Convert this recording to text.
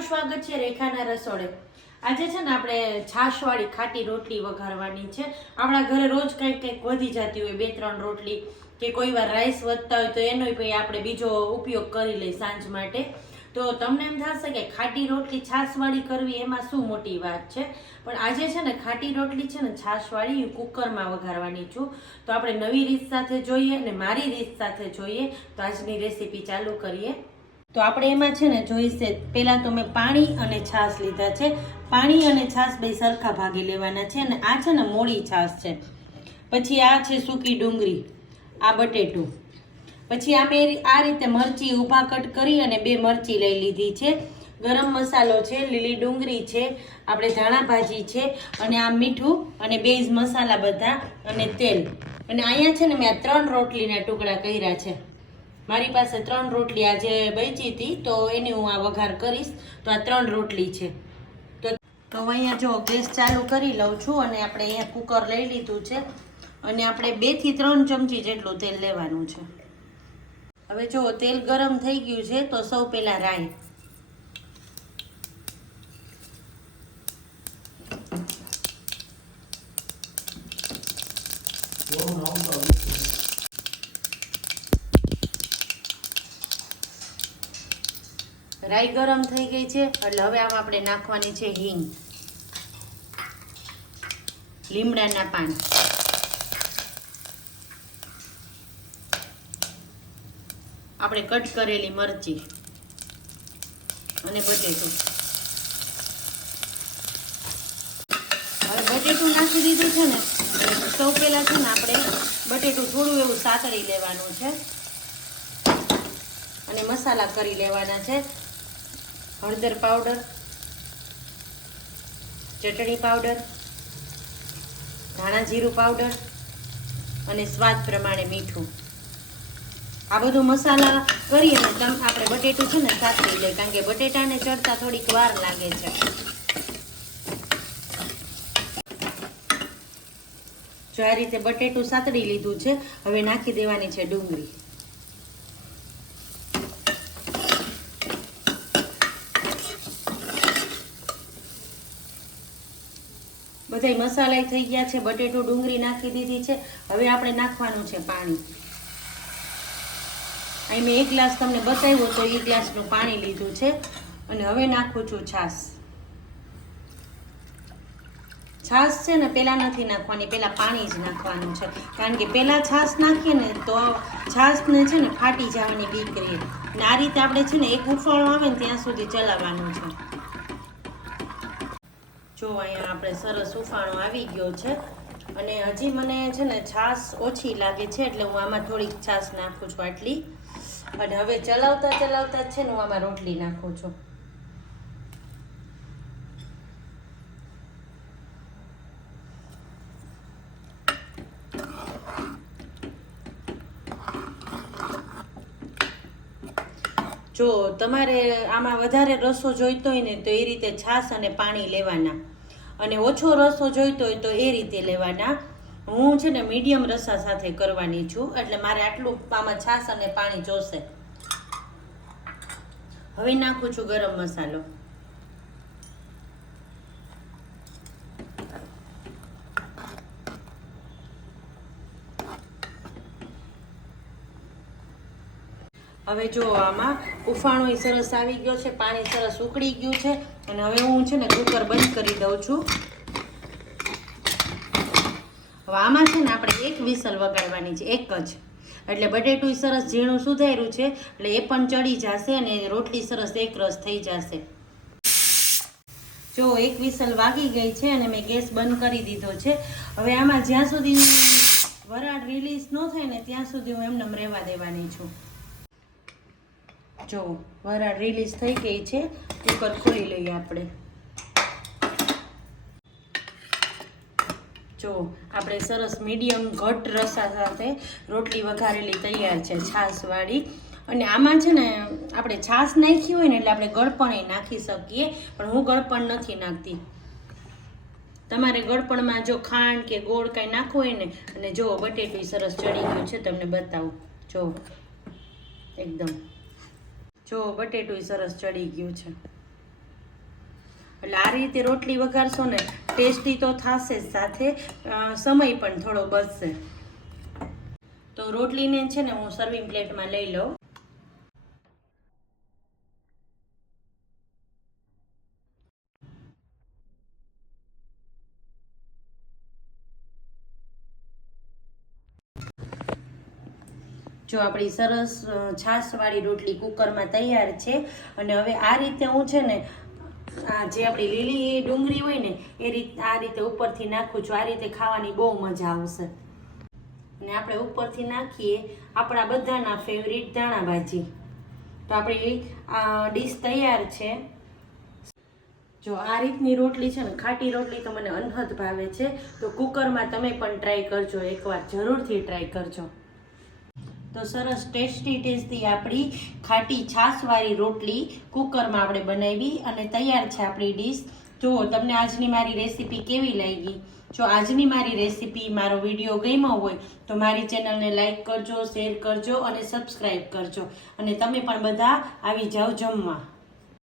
સ્વાગત છે રેખાના રસોડે. આજે છે ને આપણે છાશવાળી ખાટી રોટલી વઘારવાની છે. આપણા ઘરે રોજ કંઈક કંઈક વધી જતી હોય, બે ત્રણ રોટલી કે કોઈ વાર રાઈસ વધતા હોય તો એનોય પછી આપણે બીજો ઉપયોગ કરી લઈએ સાંજ માટે. તો તમને એમ થશે કે ખાટી રોટલી છાશવાળી કરવી એમાં શું મોટી વાત છે? પણ આજે છે ને ખાટી રોટલી છે ને છાશવાળી હું કુકરમાં વઘારવાની છું. તો આપણે નવી રીત સાથે જોઈએ અને મારી રીત સાથે જોઈએ તો આજની રેસીપી ચાલુ કરીએ. તો આપણે એમાં છે ને જોઈશે, પહેલાં તો મેં પાણી અને છાશ લીધા છે. પાણી અને છાશ બે સરખા ભાગે લેવાના છે અને આ છે ને મોળી છાશ છે. પછી આ છે સૂકી ડુંગળી, આ બટેટું. પછી આ મેં આ રીતે મરચી ઊભા કટ કરી અને બે મરચી લઈ લીધી છે. ગરમ મસાલો છે, લીલી ડુંગળી છે, આપણે ધાણા ભાજી છે અને આ મીઠું અને બેઝ મસાલા બધા અને તેલ. અને અહીંયા છે ને મેં આ ત્રણ રોટલીના ટુકડા કર્યા છે. મારી પાસે ત્રણ રોટલી આજે બચી હતી, તો એની હું આ વઘાર કરીશ. તો આ ત્રણ રોટલી છે. તો તો અહીંયા જો ગેસ ચાલુ કરી લઉં છું અને આપણે અહીંયા કુકર લઈ લીધું છે. અને આપણે બેથી ત્રણ ચમચી જેટલું તેલ લેવાનું છે. હવે જો તેલ ગરમ થઈ ગયું છે, તો સૌ પહેલાં રાઈ. રાઈ ગરમ થઈ ગઈ છે. એટલે હવે આમાં આપણે નાખવાની છે હિંગ. લીમડાના પાન. આપણે કટ કરેલી મરચી અને બટેટું. હવે બટેટું નાખી દીધું છે ને સૌ પહેલાં છે ને આપણે બટેટું થોડું એવું સાતળી લેવાનું છે. અને મસાલા કરી લેવાના છે. હળદર પાવડર, ચટણી પાવડર, ધાણા જીરું પાવડર અને સ્વાદ પ્રમાણે મીઠું. આ બધું મસાલા કરી અને આપણે બટેટું છે ને સાતરી લઈએ કારણ કે બટેટાને ચડતા થોડીક વાર લાગે છે. જો આ રીતે બટેટું સાતડી લીધું છે, હવે નાખી દેવાની છે ડુંગળી. બધાય મસાલા થઈ ગયા છે, બટેટું ડુંગળી નાખી દીધી છે. હવે આપણે નાખવાનું છે પાણી. અહીં મેં એક ગ્લાસ તમને બતાવ્યો તો એ ગ્લાસનું પાણી લીધું છે. અને હવે નાખું છું છાશ. છાશ છે ને પહેલાં નથી નાખવાની પહેલાં પાણી જ નાખવાનું છે. કારણ કે પહેલાં છાશ નાખીએ ને તો છાશને છે ને ફાટી જવાની બીક રહે. અને આ રીતે આપણે છે ને એક ઉફાળો આવે ને ત્યાં સુધી ચલાવવાનું છે. જો અહીંયા આપણે સરસ ઉફાણો આવી ગયો છે. અને હજી મને છે ને છાશ ઓછી લાગે છે, એટલે હું આમાં થોડીક છાશ નાખું છું આટલી. અને હવે ચલાવતા ચલાવતા છે ને હું આમાં રોટલી નાખું છું. જો તમારે આમાં વધારે રસો જોઈતો હોય ને તો એ રીતે છાશ અને પાણી લેવાના. અને ઓછો રસો જોઈતો હોય તો એ રીતે લેવાના. હું છે ને મીડિયમ રસા સાથે કરવાની છું, એટલે મારે આટલું આમાં છાશ અને પાણી જોશે. હવે નાખું છું ગરમ મસાલો. હવે જો આમાં ઉફાણો સરસ આવી ગયો છે, પાણી સરસ ઉકળી ગયું છે અને હવે હું છે ને કુકર બંધ કરી દઉં છું. હવે આમાં છે ને આપણે એક વિસલ વગાડવાની છે, એક જ. એટલે બટેટું સરસ ઝીણું સુધાર્યું છે, એટલે એ પણ ચડી જશે અને રોટલી સરસ એક રસ થઈ જશે. જો એક વિસલ વાગી ગઈ છે અને મેં ગેસ બંધ કરી દીધો છે. હવે આમાં જ્યાં સુધી વરાળ રિલીઝ ન થાય ને ત્યાં સુધી હું એમને રહેવા દેવાની છું. જો, વરાળ રિલીઝ થઈ ગઈ છે. કુકર ખોલી લઈએ આપણે. જો, આપણે સરસ મીડિયમ ઘટ રસા સાથે રોટલી વઘારેલી તૈયાર છે છાશવાળી. અને આમાં છે ને, આપણે છાશ નાખી હોય ને એટલે આપણે ગળપણ નાખી શકીએ, પણ હું ગળપણ નથી નાખતી. તમારે ગળપણમાં જો ખાંડ કે ગોળ કાંઈ નાખવું હોય ને, અને જો બટેટું સરસ ચડી ગયું છે, તમને બતાવું. જો, એકદમ. જો બટેટું સરસ ચડી ગયું છે. એટલે આ રીતે રોટલી વઘારશો ને, ટેસ્ટી તો થશે જ સાથે સમય પણ થોડો બચશે. તો રોટલીને છે ને હું સર્વિંગ પ્લેટમાં લઈ લઉં. જો આપણી સરસ છાશવાળી રોટલી કુકરમાં તૈયાર છે અને હવે આ રીતે હું છે ને, આ જે આપણી લીલી ડુંગળી હોય ને, એ રીત, આ રીતે ઉપરથી નાખું છું. આ રીતે ખાવાની બહુ મજા આવશે. અને આપણે ઉપરથી નાખીએ આપણા બધાના ફેવરિટ ધાણા ભાજી. તો આપણી આ ડીશ તૈયાર છે. જો આ રીતની રોટલી છે ને, ખાટી રોટલી તો મને અનહદ ભાવે છે. તો કુકરમાં તમે પણ ટ્રાય કરજો. એકવાર જરૂરથી ટ્રાય કરજો. તો સરસ ટેસ્ટી ટેસ્ટી આપણી ખાટી છાશવાળી રોટલી કુકરમાં આપણે બનાવી અને તૈયાર છે આપણી ડીશ. જો તમને આજની મારી રેસીપી કેવી લાગી? જો આજની મારી રેસીપી મારો વીડિયો ગમ્યો હોય, તો મારી ચેનલને લાઈક કરજો, શેર કરજો અને સબસ્ક્રાઈબ કરજો. અને તમે પણ બધા આવી જાઓ જમવા.